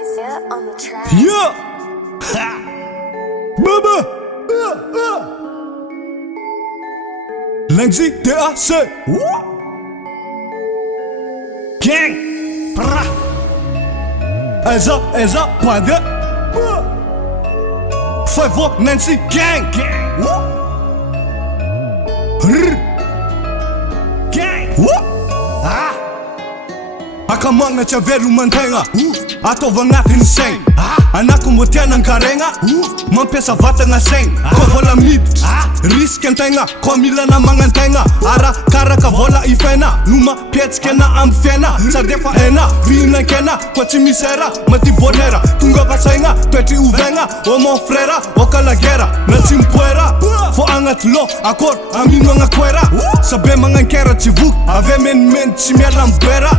Isaiah on the track. Yeah. Ha. Baba. Lengzi TAC. Gang. Pra. Eza pada. 5 Nancy gang. Gang. Ah. Akamanga cha veru mantenga. Atova ngatin seng. Anako motiana ng karenga. Mampesa vata nga seng. Kovola mid. Risk ang tenga. Komila na mga tenga. Ara kara ka vola ifena. Numa piets kena am fena. Sa defa ena. Vina kena. Kwa chimisera. Mati bonera. Tunga vasenga. Peti uvenga. Omo frera. Okala gera. Na chimpuera. Fo angat lo. Akor. Amin mga kwera. Sabe mga kera chivuk. Ave men chimera mbera.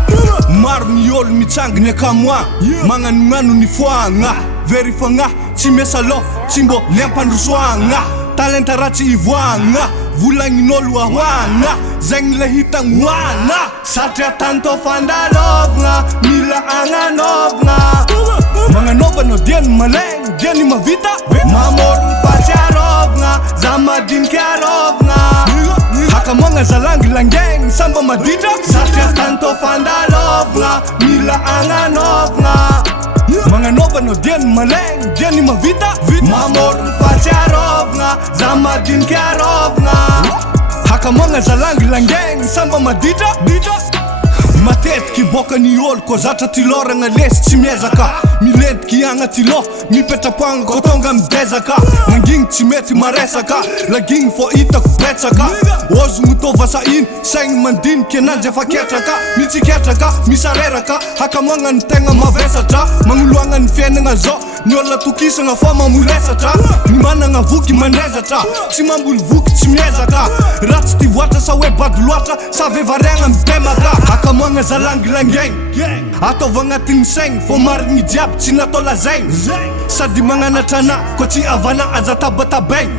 Mar miol michang ne kamwa. Mga nunganu ni fuanga. Veri fanga. Chimesalo. Chimbo lempan ruswanga. Talenta rachi ivuanga. Vulanginolu ahwanga. Zeng lehitang wana. Satya tanto fandalogna. Mila anganogna. Mga nova no dien maleng. Dien ni mavita. Mamor mpacharovna. Zamadin karovna. Haka mga zalang langgeng. Samba madita. Satya tanto fandalogna. Mila anganogna. Mga nova no dien maleng. Dien ni mavita. Mamor mpacharovna. Zamadin karovna. Haka mga zalang langgeng. Samba madita. Matet ki boka ni ol ko zata tilora nga les chimezaka. Miled ki anga tilo mi peta pang kotonga mbezaka. Nging chimeti maresaka. Laging fo ita kupetsaka. Oz muto vasain seng mandin kenanja faketaka. Michiketaka misareraka. Haka mga ntenga mavesata. Manguluanga nfene nga zo. Nyola tukisa nga fama mulesata. Nimana nga vuki manezata. Chimambul vuki chimezaka. Rats ti wata sa webadluata. Sa vevarenga mbemaka. Haka mga zalang langgeng. Atova ngatin seng. Fo maringi diab chinatola zeng. Sadi mga natana. Kochi avana azataba tabeng.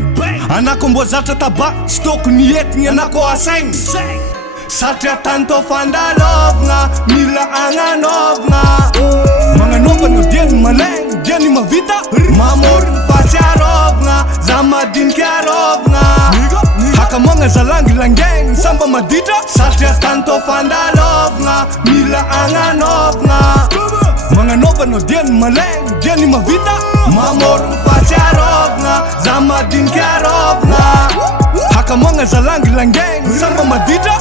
Anako mbozata taba. Stok niet ni anako aseng. Satya tanto fandalogna. Mila anganogna. Mga nova no dien maleng. Dien ni mavita. Mamor mpacharovna. Zamadin karovna. Haka mga zalang langgeng. Samba madita. Satya tanto fandalogna. Mila anganogna. Mga nova no dien maleng. Dien ni mavita. Mamor mpacharovna. Zamadin karovna. Haka mga zalang langgeng. Samba madita.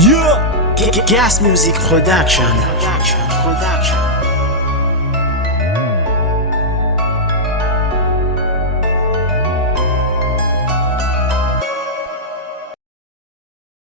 Yeah. Gas Music Production.